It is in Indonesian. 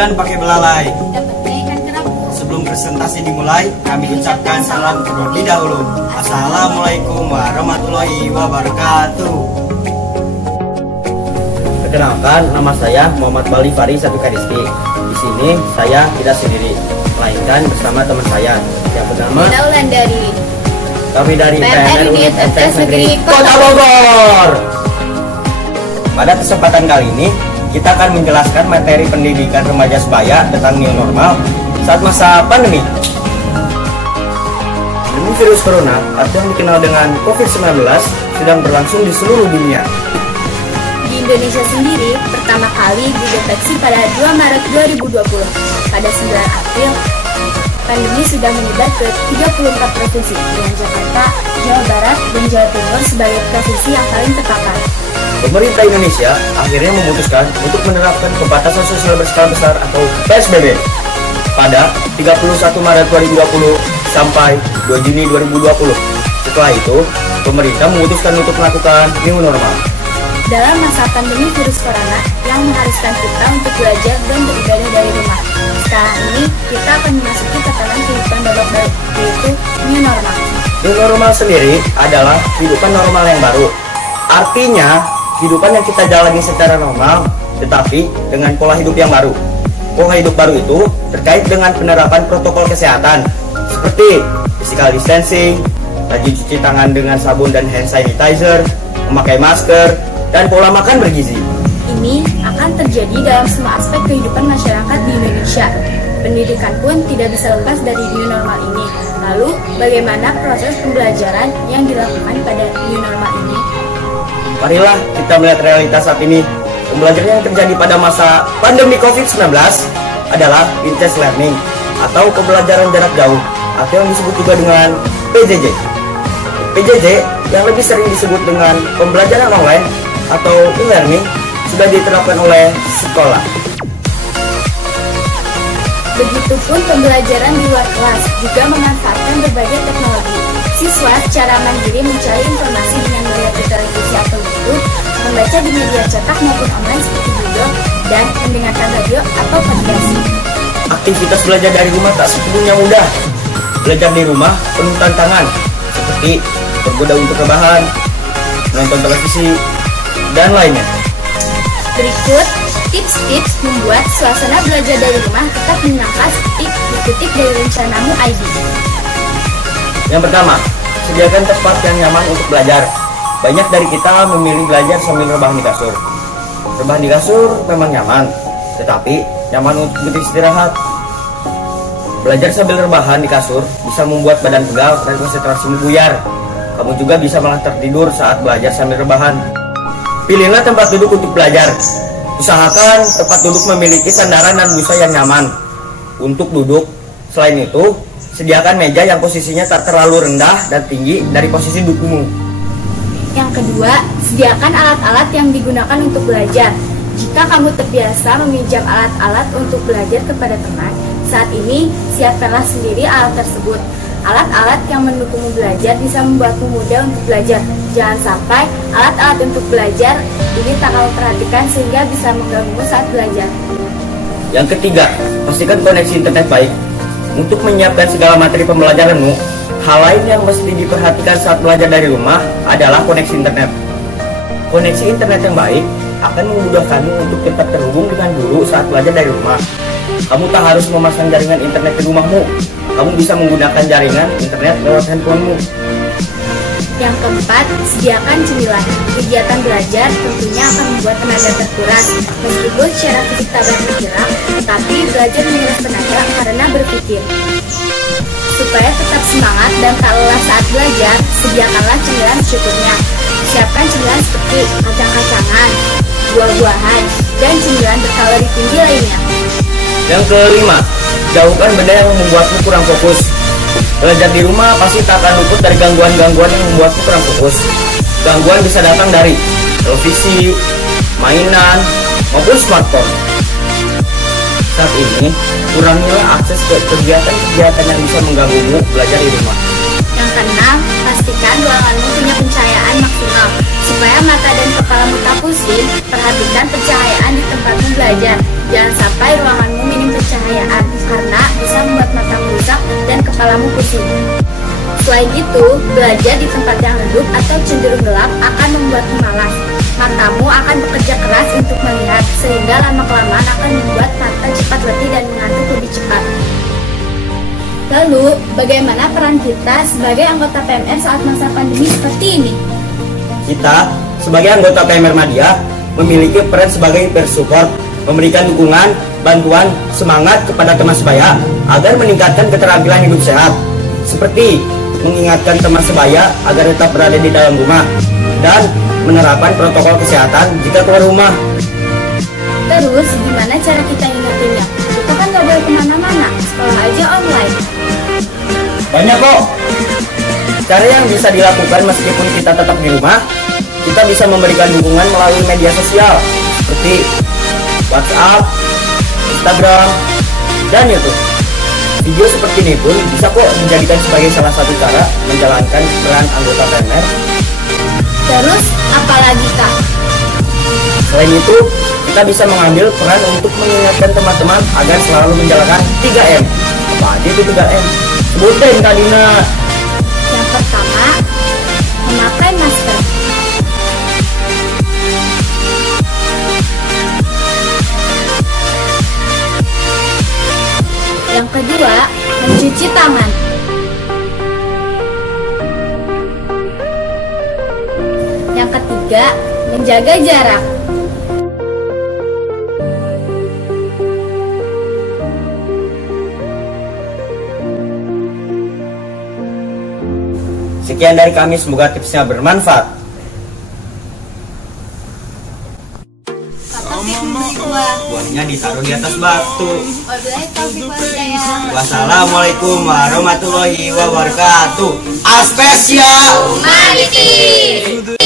ikan pakai belalai. Dapatnya ikan kerapu. Sebelum presentasi dimulai, kami ucapkan salam terlebih dahulu. Assalamualaikum warahmatullahi wabarakatuh. Perkenalkan, nama saya Muhammad Bali Fari Satukadisti. Di sini saya tidak sendiri, melainkan bersama teman saya yang bernama Nina Wulandari. kami dari PNR Unit MTs Negeri Kota Bogor. Pada kesempatan kali ini, kita akan menjelaskan materi pendidikan remaja sebaya tentang new normal saat masa pandemi. Pandemi virus corona atau yang dikenal dengan COVID-19 sedang berlangsung di seluruh dunia. Di Indonesia sendiri, pertama kali dideteksi pada 2 Maret 2020. Pada 9 April, pandemi sudah menyebar ke 34 provinsi dengan Jakarta, Jawa Barat, dan Jawa Timur sebagai provinsi yang paling terpapar. Pemerintah Indonesia akhirnya memutuskan untuk menerapkan pembatasan sosial berskala besar atau PSBB pada 31 Maret 2020 sampai 2 Juni 2020. Setelah itu, pemerintah memutuskan untuk melakukan new normal. Dalam masa pandemi virus corona yang mengharuskan kita untuk belajar dan beribadah dari rumah. Sekarang ini, kita akan memasuki tatanan kehidupan babak baru, yaitu new normal. New normal sendiri adalah kehidupan normal yang baru. Artinya, kehidupan yang kita jalani secara normal, tetapi dengan pola hidup yang baru. Pola hidup baru itu terkait dengan penerapan protokol kesehatan, seperti physical distancing, rajin cuci tangan dengan sabun dan hand sanitizer, memakai masker, dan pola makan bergizi. Ini akan terjadi dalam semua aspek kehidupan masyarakat di Indonesia. Pendidikan pun tidak bisa lepas dari new normal ini. Lalu, bagaimana proses pembelajaran yang dilakukan pada new normal ini? Marilah kita melihat realitas saat ini. Pembelajaran yang terjadi pada masa pandemi COVID-19 adalah intense learning atau pembelajaran jarak jauh atau yang disebut juga dengan PJJ. PJJ yang lebih sering disebut dengan pembelajaran online atau e-learning sudah diterapkan oleh sekolah. Begitupun pembelajaran di luar kelas juga memanfaatkan berbagai teknologi. Siswa secara mandiri mencari informasi dengan melihat di televisi atau YouTube, membaca di media cetak maupun online seperti Google, dan mendengarkan radio atau podcast. Aktivitas belajar dari rumah tak sepenuhnya mudah. Belajar di rumah penuh tantangan, seperti tergoda untuk rebahan, menonton televisi, dan lainnya. Berikut tips-tips membuat suasana belajar dari rumah tetap menyenangkan seperti dikutip dari Rencanamu ID. Yang pertama, sediakan tempat yang nyaman untuk belajar. Banyak dari kita memilih belajar sambil rebahan di kasur. Rebahan di kasur memang nyaman, tetapi nyaman untuk beristirahat. Belajar sambil rebahan di kasur bisa membuat badan pegal dan konsentrasi buyar. Kamu juga bisa malah tertidur saat belajar sambil rebahan. Pilihlah tempat duduk untuk belajar. Usahakan tempat duduk memiliki sandaran dan busa yang nyaman untuk duduk. Selain itu, sediakan meja yang posisinya tak terlalu rendah dan tinggi dari posisi dudukmu. Yang kedua, sediakan alat-alat yang digunakan untuk belajar. Jika kamu terbiasa meminjam alat-alat untuk belajar kepada teman, saat ini siapkanlah sendiri alat tersebut. Alat-alat yang mendukungmu belajar bisa membuatmu mudah untuk belajar. Jangan sampai alat-alat untuk belajar ini tak kamu perhatikan sehingga bisa mengganggumu saat belajar. Yang ketiga, pastikan koneksi internet baik. Untuk menyiapkan segala materi pembelajaranmu, hal lain yang mesti diperhatikan saat belajar dari rumah adalah koneksi internet. Koneksi internet yang baik akan memudahkanmu untuk tetap terhubung dengan guru saat belajar dari rumah. Kamu tak harus memasang jaringan internet di rumahmu. Kamu bisa menggunakan jaringan internet lewat handphonemu. Yang keempat, sediakan cemilan. Kegiatan belajar tentunya akan membuat tenaga terkuras. Meskipun secara fisik tak bergerak, tetapi belajar menguras tenaga karena berpikir. Supaya tetap semangat dan tak lelah saat belajar, sediakanlah cemilan secukupnya. Siapkan cemilan seperti kacang-kacangan, buah-buahan, dan cemilan berkalori tinggi lainnya. Yang kelima, jauhkan benda yang membuatmu kurang fokus. Belajar di rumah pasti tak akan luput dari gangguan-gangguan yang membuatmu kurang fokus. Gangguan bisa datang dari televisi, mainan, maupun smartphone. Saat ini, kurangilah akses ke kegiatan-kegiatan yang bisa mengganggumu belajar di rumah. Yang keenam, pastikan ruanganmu punya pencahayaan maksimal. Supaya mata dan kepalamu tak pusing, perhatikan pencahayaan di tempatmu belajar. Jangan sampai ruanganmu minim pencahayaan, karena bisa membuat matamu rusak dan kepalamu pusing. Selain itu, belajar di tempat yang redup atau cenderung gelap akan membuatmu malas. Matamu akan bekerja keras untuk melihat, sehingga lama-kelamaan akan membuat mata cepat letih dan mengantuk lebih cepat. Lalu, bagaimana peran kita sebagai anggota PMR saat masa pandemi seperti ini? Kita, sebagai anggota PMR Madya, memiliki peran sebagai peer support, memberikan dukungan, bantuan, semangat kepada teman sebaya agar meningkatkan keterampilan hidup sehat, seperti mengingatkan teman sebaya agar tetap berada di dalam rumah dan menerapkan protokol kesehatan jika keluar rumah. Terus, gimana cara kita ingatinnya? Kita kan gak boleh kemana-mana, sekolah aja online. Banyak kok cara yang bisa dilakukan meskipun kita tetap di rumah. Kita bisa memberikan dukungan melalui media sosial seperti WhatsApp, Instagram, dan YouTube. Video seperti ini pun bisa kok dijadikan sebagai salah satu cara menjalankan peran anggota PMR. Terus, apalagi Kak? Selain itu, kita bisa mengambil peran untuk mengingatkan teman-teman agar selalu menjalankan 3M. Apa aja itu 3M? Sebutin Kak Dina. Yang pertama, memakai masker. Yang kedua, mencuci tangan. Yang ketiga, menjaga jarak. Sekian dari kami, semoga tipsnya bermanfaat. Buahnya ditaruh di atas batu. Wassalamualaikum warahmatullahi wabarakatuh. Aspesia Humanity.